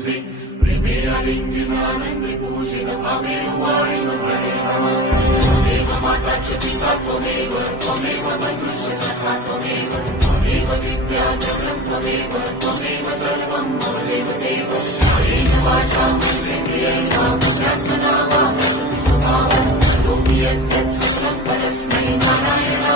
तुझे प्रेमे आलिंगनानंद पूजित भावे वाळीव प्रणेम त्वमेव माताच पिता त्वमेव बंधुश्च सखा त्वमेव विद्या जगं त्वमेव सर्वं त्वमेव देव कायेन वाचा मनसेन्द्रियैः बुद्ध्यात्मना वा प्रकृतिस्वभावं करोमि यत् सकलं परस्मै नारायण